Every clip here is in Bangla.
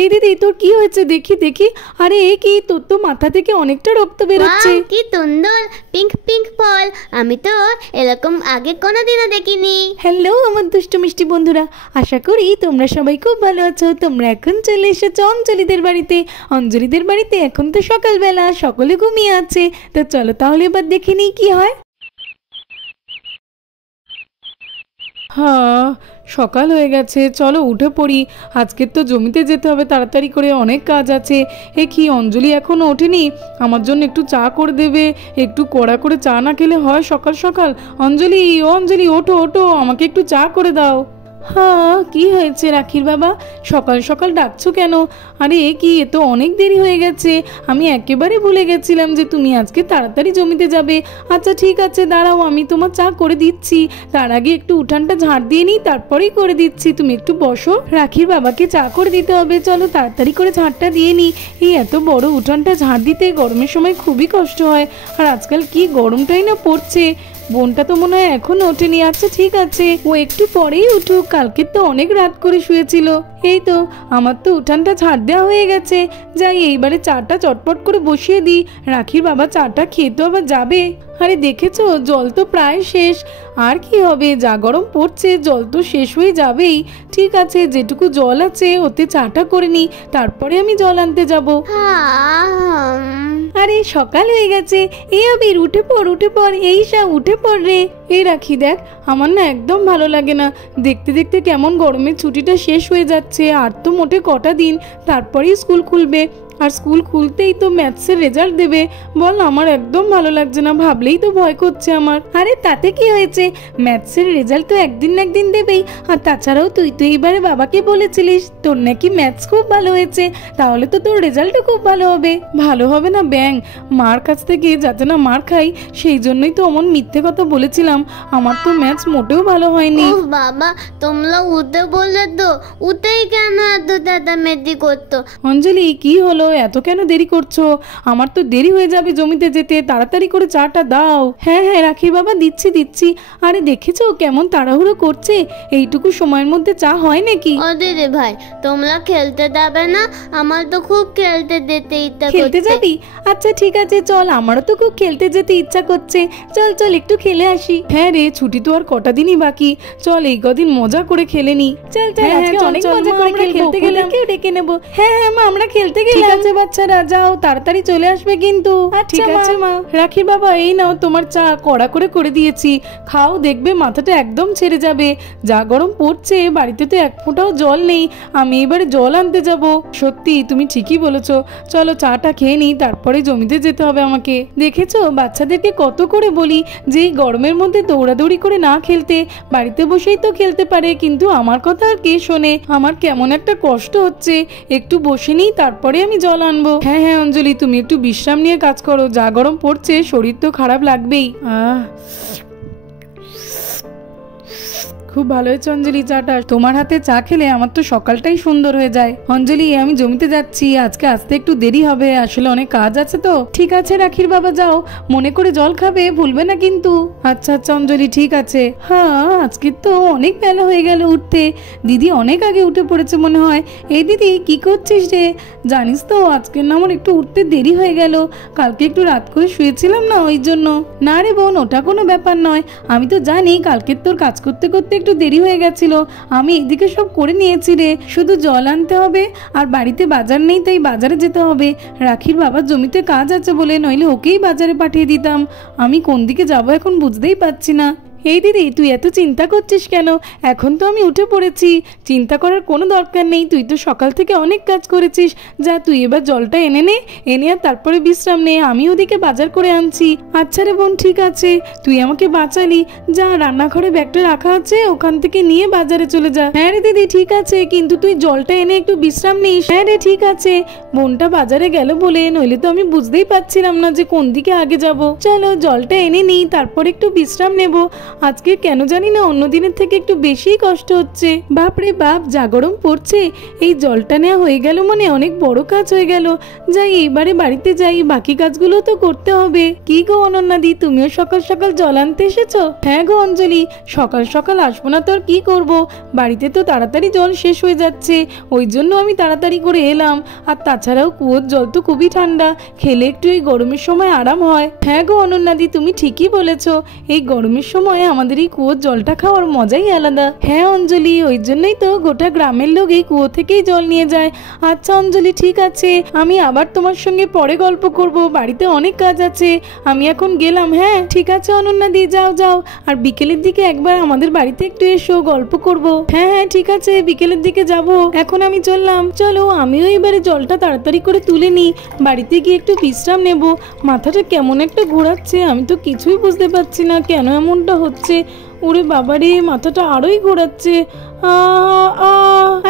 এই দিদি তোর কি হয়েছে দেখি দেখি। আরে এ কি, তোর তো মাথা থেকে অনেকটা রক্ত বেরোচ্ছে। কি সুন্দর পিঙ্ক পিঙ্ক ফল, আমি তো এরকম আগে কোনোদিনও দেখিনি। হ্যালো আমার দুষ্ট মিষ্টি বন্ধুরা, আশা করি তোমরা সবাই খুব ভালো আছো। তোমরা এখন চলে এসেছো অঞ্জলিদের বাড়িতে। অঞ্জলিদের বাড়িতে এখন তো সকালবেলা, সকলে ঘুমিয়ে আছে। তো চলো তাহলে এবার দেখে নিই কি হয়। হ্যাঁ সকাল হয়ে গেছে, চলো উঠে পড়ি। আজকের তো জমিতে যেতে হবে তাড়াতাড়ি করে, অনেক কাজ আছে। এ কি, অঞ্জলি এখনও ওঠেনি? আমার জন্য একটু চা করে দেবে? একটু কড়া করে চা না খেলে হয় সকাল সকাল? অঞ্জলি, ও অঞ্জলি, ওঠো ওঠো, আমাকে একটু চা করে দাও। হ্যাঁ কি হয়েছে রাখির বাবা, সকাল সকাল ডাকছো কেন? আরে এ কি, এ তো অনেক দেরি হয়ে গেছে। আমি একেবারে ভুলে গেছিলাম যে তুমি আজকে তাড়াতাড়ি জমিতে যাবে। আচ্ছা ঠিক আছে, দাঁড়াও আমি তোমার চা করে দিচ্ছি। তার আগে একটু উঠানটা ঝাড় দিয়ে নিই, তারপরেই করে দিচ্ছি। তুমি একটু বসো, রাখির বাবাকে চা করে দিতে হবে। চলো তাড়াতাড়ি করে ঝাড়টা দিয়ে নিই। এই এত বড় উঠানটা ঝাড় দিতে গরমের সময় খুবই কষ্ট হয়। আর আজকাল কি গরমটাই না পড়ছে। বোনটা তো মনে হয় এখনো ওঠেনি। আচ্ছা ঠিক আছে, ও একটু পরেই উঠুক, কালকে তো অনেক রাত করে শুয়েছিল। এই তো আমার তো উঠানটা ঝাড় দেওয়া হয়ে গেছে। যাই এইবারে চাটা চটপট করে বসিয়ে দিই। রাখির বাবা চাটা খেয়ে তো আবার যাবে। আরে দেখেছো, জল তো প্রায় শেষ। আর কি হবে, যা গরম পড়ছে জল তো শেষ হয়ে যাবেই। ঠিক আছে, যেটুকু জল আছে ওতে চাটা করে নিই, তারপরে আমি জল আনতে যাব। আরে সকাল হয়ে গেছে। এই আবির উঠে পড় উঠে পড়, এই সা উঠে পড় রে। এই রাখি দেখ, আমার না একদম ভালো লাগে না। দেখতে দেখতে কেমন গরমের ছুটিটা শেষ হয়ে যাচ্ছে। আর তো মোটে কটা দিন, তারপরেই স্কুল খুলবে। আর স্কুল খুলতেই তো ম্যাথসের রেজাল্ট দেবে। বল, আমার একদম ভালো লাগছে না, ভাবলেই তো ভয় করছে আমার। আরে তাতে কি হয়েছে, ম্যাথসের রেজাল্ট তো একদিন না একদিন দেবেই। আর তাছাড়াও তুই তো এইবারে বাবাকে বলেছিলিস তোর নাকি ম্যাথস খুব ভালো হয়েছে, তাহলে তো তোর রেজাল্টও খুব ভালো হবে। ভালো হবে না ব্যাং, মার কাছ থেকে যাতে না মার খাই, সেই জন্যই তো অমন মিথ্যে কথা বলেছিলাম। আমার তো ম্যাথস মোটেও ভালো হয়নি। বাবা তোমরা উঠে বললে তো, উঠেই কেন এত দাদামেদি করতো? অঞ্জলি কি হলো, এত কেন দেরি করছো? আমার তো দেরি হয়ে যাবে জমিতে যেতে, তাড়াতাড়ি করে চাটা দাও। হ্যাঁ হ্যাঁ রাখির বাবা, দিচ্ছি দিচ্ছি। আরে দেখেছো কেমন তাড়াহুড়ো করছে, এইটুকু সময়ের মধ্যে চা হয় নাকি? ও দিদি ভাই, তোমরা খেলতে যাবে না? আমার তো খুব খেলতে যেতে ইচ্ছা করছে। খেলতে যাবি? আচ্ছা ঠিক আছে চল, আমারও তো খুব খেলতে যেতে ইচ্ছা করছে। চল চল একটু খেলে আসি। হ্যাঁ রে, ছুটি তো আর কটা দিনই বাকি, চল এই কদিন মজা করে খেলে নি। চল চল, আজকে অনেক মজা করে খেলতে গেলাম, কেউ ডেকে নেবো। হ্যাঁ হ্যাঁ মা, আমরা খেলতে গেলাম। ঠিক আছে বাচ্চারা, যাও তাড়াতাড়ি চলে আসবে কিন্তু। ঠিক আছে মা। রাখির বাবা, এই নাও তোমার চা, কড়া করে করে দিয়েছি, খাও, দেখবে মাথাটা একদম ছেড়ে যাবে। যা গরম পড়ছে, বাড়িতে তো এক ফোঁটাও জল নেই, আমি এবারে জল আনতে যাব। সত্যি তুমি ঠিকই বলেছো, চলো চাটা খেয়ে নিই, তারপরে জমিতে যেতে হবে আমাকে। দেখেছো বাচ্চাদেরকে কত করে বলি যে এই গরমের মধ্যে দৌড়াদৌড়ি করে না খেলতে, বাড়িতে বসেই তো খেলতে পারে, কিন্তু আমার কথা আর কে শোনে। আমার কেমন একটা কষ্ট হচ্ছে, একটু বসে নিই তারপরে আমি জল আনবো। হ্যাঁ হ্যাঁ অঞ্জলি, তুমি একটু বিশ্রাম নিয়ে কাজ করো, যা গরম পড়ছে শরীর তো খারাপ লাগবেই। খুব ভালো হয়েছে অঞ্জলি চাটা, তোমার হাতে চা খেলে আমার তো সকালটাই সুন্দর হয়ে যায়। অঞ্জলি আমি জমিতে যাচ্ছি, আজকে আসতে একটু দেরি হবে, আসলে অনেক কাজ আছে তো। ঠিক আছে রাখির বাবা, যাও, মনে করে জল খাবে, ভুলবে না কিন্তু। আচ্ছা আচ্ছা অঞ্জলি, ঠিক আছে। হ্যাঁ আজকে তো অনেক বেলা হয়ে গেল উঠতে, দিদি অনেক আগে উঠে পড়েছে মনে হয়। এই দিদি কি করছিস রে? জানিস তো আজকে না আমার একটু উঠতে দেরি হয়ে গেল, কালকে একটু রাত করে শুয়েছিলাম না, ওই জন্য। না রে বোন, ওটা কোনো ব্যাপার নয়, আমি তো জানি কালকে তোর কাজ করতে করতে একটু দেরি হয়ে গেছিল, আমি এদিকে সব করে নিয়েছি রে। শুধু জল আনতে হবে, আর বাড়িতে বাজার নেই তাই বাজারে যেতে হবে। রাখির বাবার জমিতে কাজ আছে বলে, নইলে ওকেই বাজারে পাঠিয়ে দিতাম। আমি কোন দিকে যাব এখন বুঝতেই পারছি না। এই দিদি তুই এত চিন্তা করছিস কেন? এখন তো আমি উঠে পড়েছি, চিন্তা করার কোনো দরকার নেই। তুই তো সকাল থেকে অনেক কাজ করেছিস, যা তুই এবার জলটা এনে নে, এনে আর তারপরে বিশ্রাম নে, আমি ওদিকে বাজার করে আনছি। আচ্ছা রে বোন, ঠিক আছে, তুই আমাকে বাঁচালি, যা রান্নাঘরে ব্যাগটা রাখা আছে ওখান থেকে নিয়ে বাজারে চলে যা। হ্যাঁ রে দিদি ঠিক আছে, কিন্তু তুই জলটা এনে একটু বিশ্রাম নিস। হ্যাঁ রে ঠিক আছে। বোনটা বাজারে গেল বলে, নইলে তো আমি বুঝতেই পারছিলাম না যে কোন দিকে আগে যাব। চলো জলটা এনে নিই, তারপর একটু বিশ্রাম নেবো। আজকে কেন জানি না অন্য দিনের থেকে একটু বেশিই কষ্ট হচ্ছে। বাপরে বাপ, যা গরম পড়ছে। এই জলটা নেওয়া হয়ে গেল মানে অনেক বড় কাজ হয়ে গেল। যাই এইবারে বাড়িতে যাই, বাকি কাজগুলো তো করতে হবে। কি গো অনন্যাদি, তুমিও সকাল সকাল জল আনতে এসেছো? হ্যাঁ গো অঞ্জলি, সকাল সকাল আসবো না তো আর কি করব, বাড়িতে তো তাড়াতাড়ি জল শেষ হয়ে যাচ্ছে, ওই জন্য আমি তাড়াতাড়ি করে এলাম। আর তাছাড়াও কুয়োর জল তো খুবই ঠান্ডা, খেলে একটু এই গরমের সময় আরাম হয়। হ্যাঁ গো অনন্যাদি, তুমি ঠিকই বলেছ, এই গরমের সময় আমাদের এই কুয়োর জলটা খাওয়ার মজাই আলাদা। হ্যাঁ অঞ্জলি, ওই জন্যই তো গোটা গ্রামের লোক এই কুয়ো থেকেই জল নিয়ে যায়। আচ্ছা অঞ্জলি, ঠিক আছে, আমি আবার তোমার সঙ্গে পরে গল্প করব, বাড়িতে অনেক কাজ আছে, আমি এখন গেলাম। হ্যাঁ ঠিক আছে অনন্যাদি, যাও যাও, আর বিকেলের দিকে একবার আমাদের বাড়িতে একটু এসো, গল্প করব। হ্যাঁ হ্যাঁ ঠিক আছে, বিকেলের দিকে যাব, এখন আমি চললাম। চলো আমিও এবারে জলটা তাড়াতাড়ি করে তুলে নিই, বাড়িতে গিয়ে একটু বিশ্রাম নেব। মাথাটা কেমন একটা ঘোরাচ্ছে, আমি তো কিছুই বুঝতে পারছি না কেন এমনটা হচ্ছে। ওরে বাবারে, মাথাটা আরোই ঘোরাচ্ছে।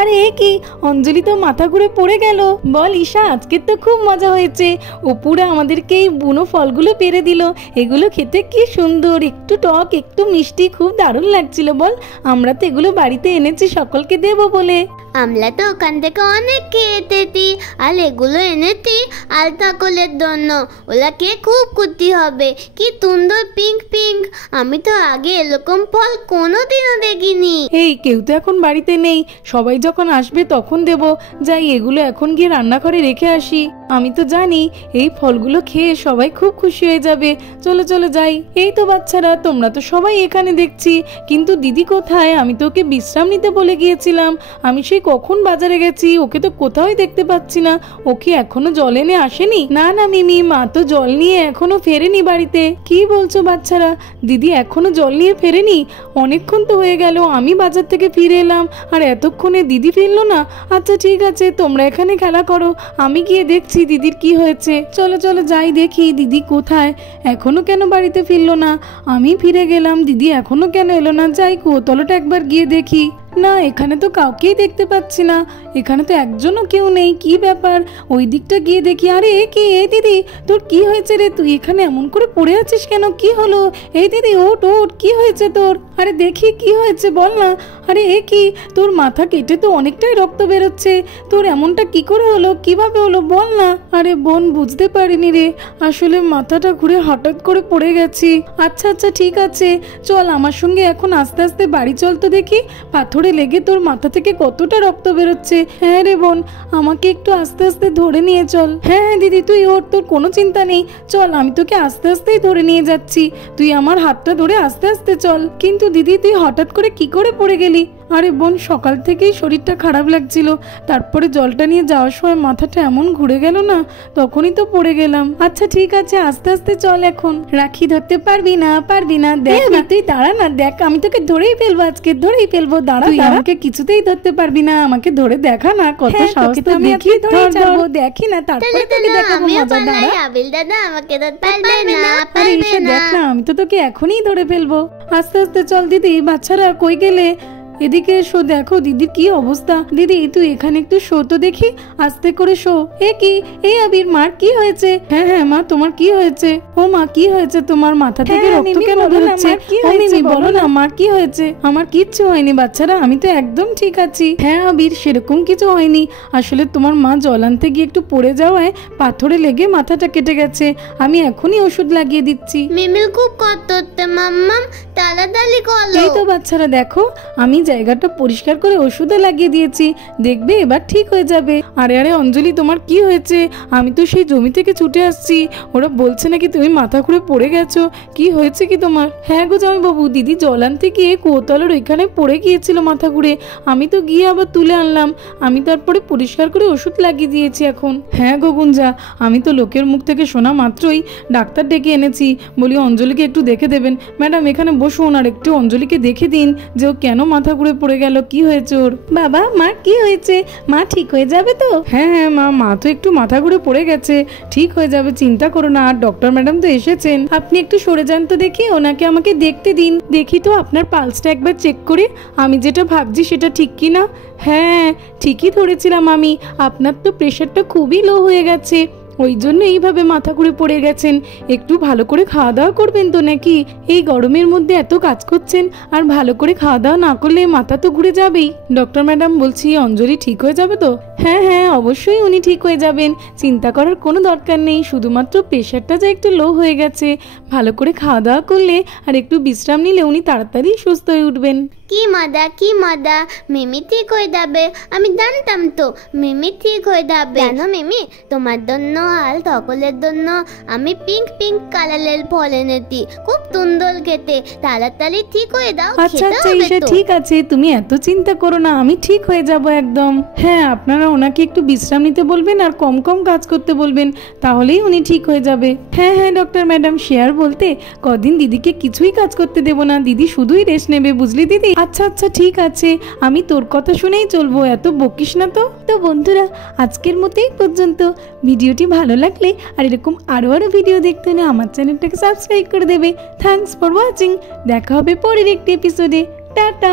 আরে কি, অঞ্জলি তো মাথা ঘুরে পড়ে গেল। বল ঈশা, আজকে তো খুব মজা হয়েছে, অপুরা আমাদেরকে এই বুনো ফলগুলো পেরে দিল, এগুলো খেতে কি সুন্দর, একটু টক একটু মিষ্টি, খুব দারুণ লাগছিল। বল, আমরা তো এগুলো বাড়িতে এনেছি সকলকে দেবো বলে। আমরা তো ওখান থেকে অনেক খেয়েছি, আর এগুলো এনেছি আলতা কোলের জন্য, ওরা খেয়ে খুব ক্ষতি হবে। কি সুন্দর পিঙ্ক পিঙ্ক, আমি তো আগে এরকম ফল কোনোদিনও দেখিনি। এই কেউ তো এখন বাড়িতে নেই, সবাই যখন আসবে তখন দেব। যাই এগুলো এখন গিয়ে রান্নাঘরে রেখে আসি, আমি তো জানি এই ফলগুলো খেয়ে সবাই খুব খুশি হয়ে যাবে। চলো চলো যাই। এই তো বাচ্চারা, তোমরা তো সবাই এখানে দেখছি, কিন্তু দিদি কোথায়? আমি তো ওকে বিশ্রাম নিতে বলে গিয়েছিলাম, আমি সেই কখন বাজারে গেছি, ওকে তো কোথাওই দেখতে পাচ্ছি না। ওকে এখনো জল এনে আসেনি? না না মিমি, মা তো জল নিয়ে এখনো ফেরেনি বাড়িতে। কি বলছো বাচ্চারা, দিদি এখনো জল নিয়ে ফেরেনি? অনেকক্ষণ তো হয়ে গেল, আমি বাজার থেকে ফিরে এলাম আর এতক্ষণে দিদি ফিরলো না। আচ্ছা ঠিক আছে, তোমরা এখানে খেলা করো, আমি গিয়ে দেখছি দিদির কি হয়েছে। চলো চলো যাই, দেখি দিদি কোথায়, এখনো কেন বাড়িতে ফিরলো না। আমি ফিরে গেলাম, দিদি এখনো কেন এলো না। যাই কুয়োতলাটা একবার গিয়ে দেখি। না, এখানে তো কাউকেই দেখতে পাচ্ছি না, এখানে তো একজনও কেউ নেই। কি ব্যাপার, ওই দিকটা গিয়ে দেখি। আরে এ কি, এই দিদি তোর কি হয়েছে রে, তুই এখানে এমন করে পড়ে আছিস কেন, কি হলো? এই দিদি ওঠ ওঠ, কি হয়েছে তোর? আরে দেখি কি হয়েছে বল না। আরে এ কি, তোর মাথা কেটে তো অনেকটাই রক্ত বেরোচ্ছে, তোর এমনটা কি করে হলো, কিভাবে হলো বল না। আরে বোন, বুঝতে পারিনি রে, আসলে মাথাটা ঘুরে হঠাৎ করে পড়ে গেছি। আচ্ছা আচ্ছা ঠিক আছে, চল আমার সঙ্গে এখন আস্তে আস্তে বাড়ি চল তো দেখি, পাথর লেগে তোর মাথা থেকে কতটা রক্ত বেরোচ্ছে। হ্যাঁ রে বোন, আমাকে একটু আস্তে আস্তে ধরে নিয়ে চল। হ্যাঁ হ্যাঁ দিদি, তুই ওর, তোর কোনো চিন্তা নেই, চল আমি তোকে আস্তে আস্তেই ধরে নিয়ে যাচ্ছি, তুই আমার হাতটা ধরে আস্তে আস্তে চল। কিন্তু দিদি তুই হঠাৎ করে কি করে পড়ে গেলি? আরে বোন, সকাল থেকেই শরীরটা খারাপ লাগছিল, তারপরে জলটা নিয়ে যাওয়ার সময় মাথাটা এমন ঘুরে গেল না, তখনই তো পড়ে গেলাম। আচ্ছা ঠিক আছে, আস্তে আস্তে চল। এখন রাখি ধরতে পারবি না, পারবি না, দেখ না, তুই দাঁড়া না, দেখ আমি তোকে ধরেই ফেলবো, আজকে ধরেই ফেলবো, দাঁড়া, আমাকে কিছুতেই ধরতে পারবি না, আমাকে ধরে দেখা না, কত সাহস তো, দেখি ধরে যাবো, দেখি না, তারপরে তোকে দেখাবো মজা। দাঁড়া আবিল দাদা, আমাকে তো পারবে না, আরে এসে দেখ না, আমি তো তোকে এখনই ধরে ফেলবো। আস্তে আস্তে চল দিদি। বাচ্চারা কই গেলে? এদিকে এসো, দেখো দিদির কি অবস্থা। দিদি তুই এখানে একটু শো তো দেখি, আস্তে করে শো। এ কি, এই আবির, মার কি হয়েছে? হ্যাঁ হ্যাঁ মা, তোমার কি হয়েছে? ও মা, কি হয়েছে তোমার? মাথা থেকে রক্ত কেন বেরোচ্ছে? ও মিমি, বলো না আমার কি হয়েছে? আমার কিচ্ছু হয়নি বাচ্চারা, আমি তো একদম ঠিক আছি। হ্যাঁ আবির, সেরকম কিছু হয়নি, আসলে তোমার মা জল আনতে গিয়ে একটু পড়ে যাওয়ায় পাথরে লেগে মাথাটা কেটে গেছে, আমি এখনই ওষুধ লাগিয়ে দিচ্ছি। মিমিল খুব কষ্ট হচ্ছে মাম্মাম, তাড়াতাড়ি করো। এই তো বাচ্চারা দেখো, আমি জায়গাটা পরিষ্কার করে ওষুধও লাগিয়ে দিয়েছি, দেখবে এবার ঠিক হয়ে যাবে। আরে আরে অঞ্জলি, তোমার কি হয়েছে? আমি তো সেই জমি থেকে ছুটে আসছি, ওরা বলছে নাকি তুমি মাথা ঘুরে পড়ে গেছো, কি হয়েছে কি তোমার? হ্যাঁ গো জামাইবাবু, দিদি জল আনতে গিয়ে কুয়োতলার ওইখানে পড়ে গিয়েছিল মাথা ঘুরে, আমি তো গিয়ে আবার তুলে আনলাম, আমি তারপরে পরিষ্কার করে ওষুধ লাগিয়ে দিয়েছি এখন। হ্যাঁ গো গুঞ্জা, আমি তো লোকের মুখ থেকে শোনা মাত্রই ডাক্তার ডেকে এনেছি, বলি অঞ্জলিকে একটু দেখে দেবেন। ম্যাডাম এখানে বসুন, আর একটু অঞ্জলিকে দেখে দিন যে ও কেন মাথা ঘুরে পড়ে গেল, কি হয়েছে ওর? বাবা, মা কি হয়েছে? মা ঠিক হয়ে যাবে তো? হ্যাঁ হ্যাঁ মা তো একটু মাথা ঘুরে পড়ে গেছে, ঠিক হয়ে যাবে, চিন্তা করো না। আর ডক্টর ম্যাডাম তো এসেছেন, আপনি একটু সরে যান তো দেখি, ওনাকে আমাকে দেখতে দিন, দেখি তো আপনার পালসটা একবার চেক করে, আমি যেটা ভাবছি সেটা ঠিক কি না। হ্যাঁ ঠিকই ধরেছিলাম আমি, আপনার তো প্রেশারটা খুবই লো হয়ে গেছে, ওই জন্য এইভাবে মাথা ঘুরে পড়ে গেছেন। একটু ভালো করে খাওয়া দাওয়া করবেন তো নাকি? এই গরমের মধ্যে এত কাজ করছেন আর ভালো করে খাওয়া দাওয়া না করলে মাথা তো ঘুরে যাবেই। ডক্টর ম্যাডাম বলছি অঞ্জলি ঠিক হয়ে যাবে তো? হ্যাঁ হ্যাঁ, অবশ্যই উনি ঠিক হয়ে যাবেন, চিন্তা করার কোনো দরকার নেই। শুধুমাত্র প্রেশারটা যা একটু লো হয়ে গেছে, ভালো করে খাওয়া দাওয়া করলে আর একটু বিশ্রাম নিলে উনি তাড়াতাড়ি সুস্থ হয়ে উঠবেন। কি মজা, মিমি ঠিক হয়ে যাবে। আমি জানতাম তো মিমি ঠিক হয়ে যাবে। জানো মিমি, তোমার জন্য আর সকলের জন্য আমি পিঙ্ক পিঙ্ক কালারের ফল এনেছি, খুব সুন্দর খেতে। তাড়াতাড়ি ঠিক হয়ে যাও, আচ্ছা খেতে আচ্ছা হবে ঈশা, তো। ঠিক আছে, তুমি এত চিন্তা করো না, আমি ঠিক হয়ে যাব একদম। হ্যাঁ, আপনারা ওনাকে একটু বিশ্রাম নিতে বলবেন আর কম কম কাজ করতে বলবেন, তাহলেই উনি ঠিক হয়ে যাবে। হ্যাঁ হ্যাঁ ডক্টর ম্যাডাম, শেয়ার বলতে কদিন দিদিকে কিছুই কাজ করতে দেবো না, দিদি শুধুই রেস্ট নেবে, বুঝলি দিদি? আচ্ছা আচ্ছা ঠিক আছে, আমি তোর কথা শুনেই চলবো, এত বকিস না তো। তো বন্ধুরা, আজকের মতোই পর্যন্ত। ভিডিওটি ভালো লাগলে আর এরকম আরো ভিডিও দেখতে হলে আমার চ্যানেলটাকে সাবস্ক্রাইব করে দেবে। Thanks for watching. দেখা হবে পরের একটি এপিসোডে। টাটা।